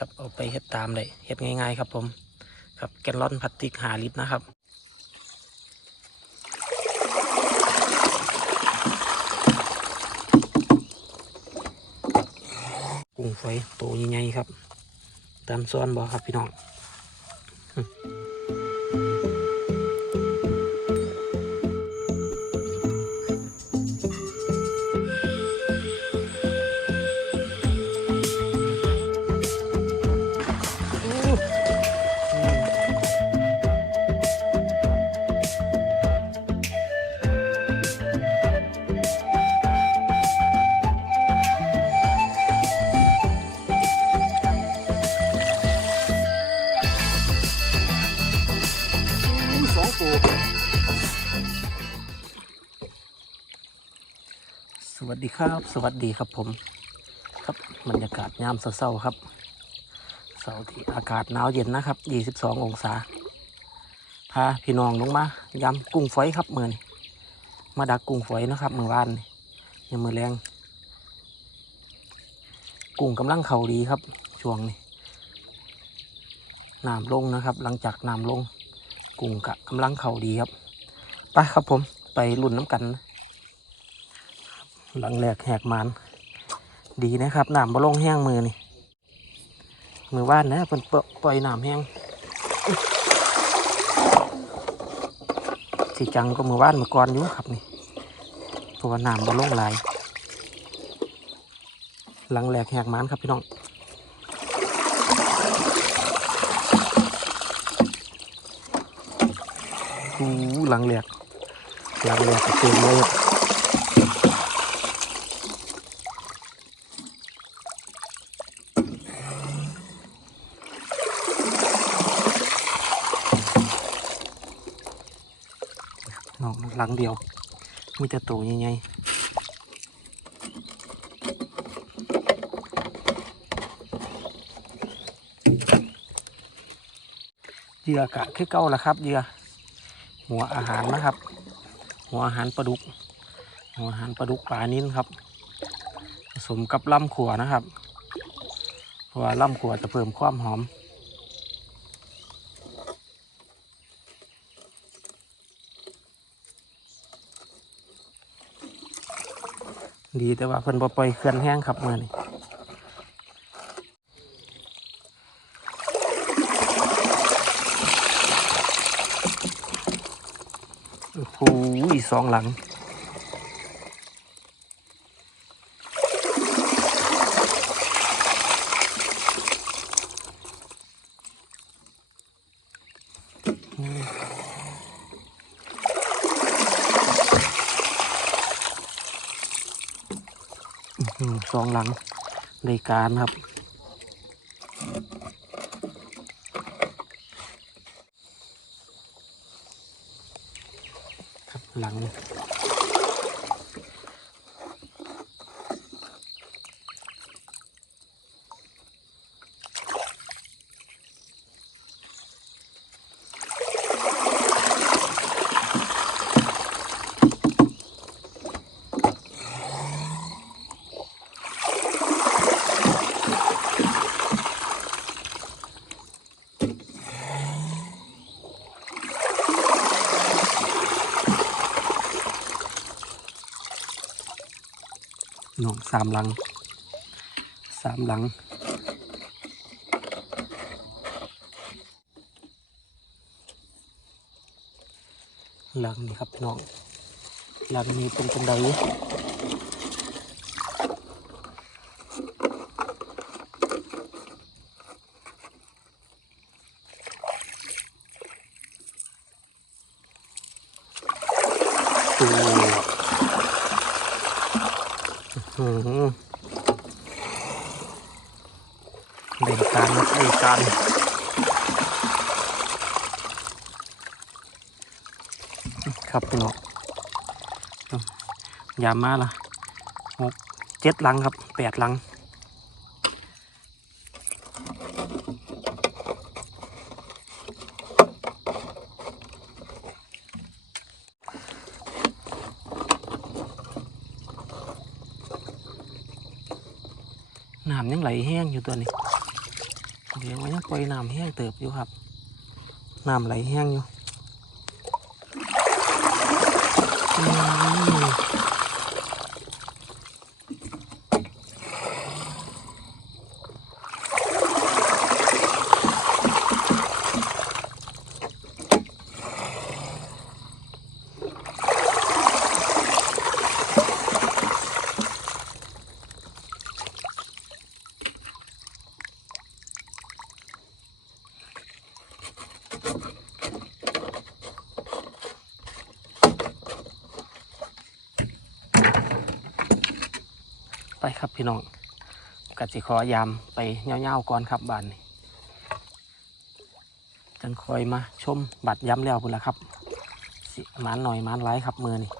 ครับเอาไปเฮ็ดตามเลยเฮ็ดง่ายๆครับผมครับแกนลอนพลาสติกหาลิตรนะครับกุ้งไฟโตใหญ่ๆครับ ตามซ้อนบอครับพี่น้อง สวัสดีครับ สวัสดีครับผม ครับบรรยากาศยามเศร้าๆครับเสาร์ที่อากาศหนาวเย็นนะครับ 22 องศา พาพี่น้องลงมายำกุ้งฝอยครับมือนมาดักกุ้งฝอยนะครับมือวานนี่ยังมือแรงกุ้งกำลังเข่าดีครับ ช่วงนี้น้ำลงนะครับ หลังจากน้ำลง กุ้งกะกำลังเข่าดีครับไปครับผมไปลุ่นน้ำกันนะ หลังแหลกแหกมันดีนะครับหน้ำบ่ลงแห้งมือนี่มือว่านนะเป็นปล่อยหน้ำแห้งสิจังก็มือว่านมือก่อนอยู่ครับนี่เพราะว่าน้ำบ่ลงหลายหลังแหลกแหกมันครับพี่น้องหลังแหลกหลังแหลกเต็มเลย หลังเดียว มีแต่ตัวใหญ่ๆเหยื่อกะคือเก้าละครับเหยื่อหัวอาหารนะครับ หัวอาหารปลาดุก หัวอาหารปลาดุกปลานิ้นครับ ผสมกับล่ำขัวนะครับ เพราะว่าล่ำขัวจะเพิ่มความหอม ดีแต่ว่าเพิ่นบ่ปล่อยเคลื่อนแห้งครับมื่อนี้โอ้โหสองหลัง อืม สองหลังในการครับ ครับหลัง สามหลังสามหลัง หลังนี้ครับน้องหลังนี้เป็นจังใดโอ้ อืม เด่นการนะเด่นการครับพี่น้องยามมาละหกเจ็ดลังครับแปดลัง น้ำยังไหลแห้ง อยู่ตัวนี้เดี๋ยวมันยังปล่อยน้ำแห้งเติบอยู่ครับน้ำไหลแห้งอยู่ ไปครับพี่น้องกัดสิขอยามไปเงาๆก่อนครับบ้านนี้จังคอยมาชมบัตรย้ำแล้วพุ่นละครับ สิมานหน่อยมานร้ายครับมือนี่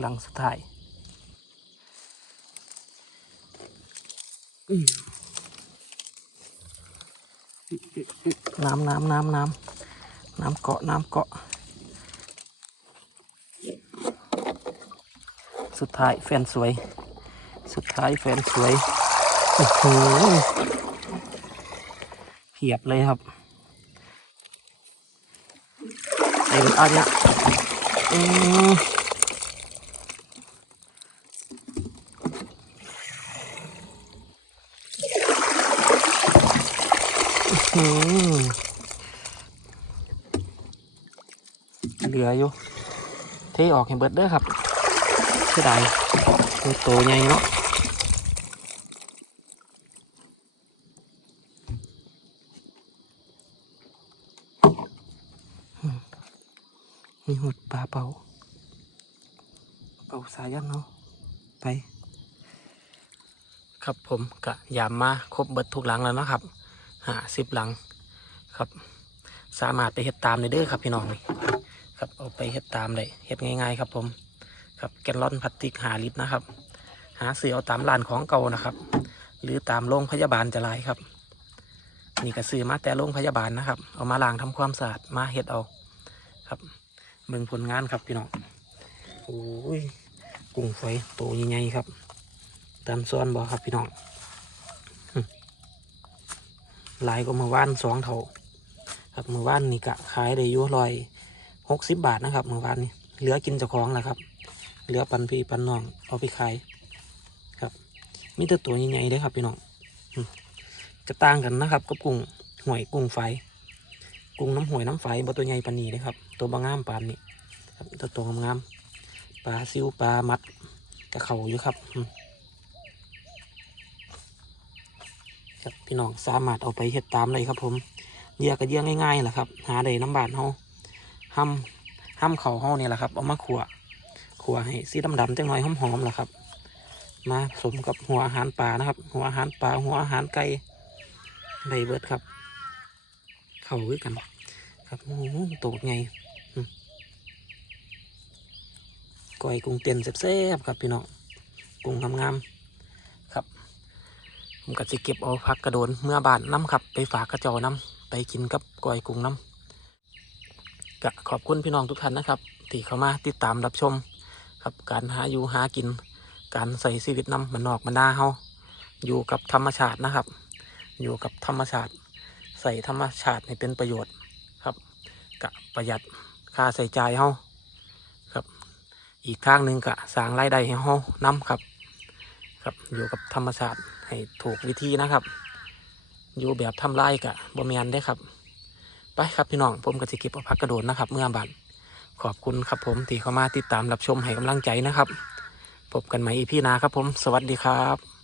หลังสุดท้ายอืมน้ำน้ำน้ำน้ำน้ำเกาะน้ำเกาะ สุดท้ายแฟนสวย สุดท้ายแฟนสวยโอ้โหเพียบเลยครับเต็มอันเนี้ยอืม เหลืออยู่ เทออกให้เบิดเด้อครับเสียดายตัวโตใหญ่เนาะอืมมีหดปลาเป่าเป่าสายันเนาะไป ครับผมกะยามมาครบเบิดทุกหลังแล้วนะครับ หาสิบหลังครับ สามารถไปเฮ็ดตามได้เด้อครับพี่น้องนี่ครับเอาไปเฮ็ดตามได้เฮ็ดง่ายๆครับผมครับแกนลอนพลาสติกหาลิตรนะครับ หาซื้อเอาตามร้านของเก่านะครับ หรือตามโรงพยาบาลจะหลายครับ นี่ก็ซื้อมาแต่โรงพยาบาลนะครับ เอามาล้างทำความสะอาดมาเฮ็ดเอาครับเบิ่งผลงานครับพี่น้องโอ้ยกุ้งฝอยโตใหญ่ๆครับ ตามซ้อนบ่ครับพี่น้อง หลายก็เมื่อวานสองเท่าครับเมื่อวานนี่กะขายได้อยุ่รอยหกสิบบาทนะครับเมื่อวานนี้เหลือกินเจ้าของแหละครับ เหลือปันพี่ปันน้องเอาไปขายครับมีแต่ตัวใหญ่ๆเด้ครับพี่น้องจะต่างกันนะครับกับกุ้งหอยกุ้งไฟกุ้งน้ำหอยน้ำไฟบ่ตัวใหญ่ปานนี้เลยครับ ตัวบางงามปานนี้ครับแตัวตัวงามปลาซิวปลามัดกระเขาอยู่ครับอืม ครับพี่น้องสามารถเอาไปเฮ็ดตามเลยครับผมเยื่อก็เยื่อง่ายๆแหละครับ หาได้น้ำบาดเฮาห้ำห้ำเข่าเฮาเนี่ยแหละครับเอามาขัวขัวให้สีดำๆจังหน่อยหอมๆแหละครับ มาผสมกับหัวอาหารปลานะครับ หัวอาหารปลาหัวอาหารไก่ไดเบิดครับ เข้าด้วยกัน ครับโอ้โหโตไงก้อยกุ้งเต้นแซ่บๆครับพี่น้องกุ้งงามๆ ผมก็จะเก็บเอาพักกระโดนเมื่อบานน้ำครับ ไปฝากกระจอน้ำไปกินกับก้อยกุ้งน้ำก็ขอบคุณพี่น้องทุกท่านนะครับที่เข้ามาติดตามรับชม ครับการหาอยู่หากิน การใส่ชีวิตน้ำมันนอกมันนาเฮาอยู่กับธรรมชาตินะครับ อยู่กับธรรมชาติ ใส่ธรรมชาติให้เป็นประโยชน์ครับกะประหยัดค่าใส่ใจเฮาครับ อีกทางหนึ่งกะสร้างรายได้ให้เฮานํครับ ครับ อยู่กับธรรมชาติให้ถูกวิธีนะครับ อยู่แบบทำลายกะบ่แมนได้ครับ ไปครับพี่น้องผมก็จะเก็บเอาพักกระโดดนะครับ เมื่อบัดขอบคุณครับผมที่เข้ามาติดตามรับชมให้กำลังใจนะครับพบกันใหม่อีพีหนาครับผม สวัสดีครับ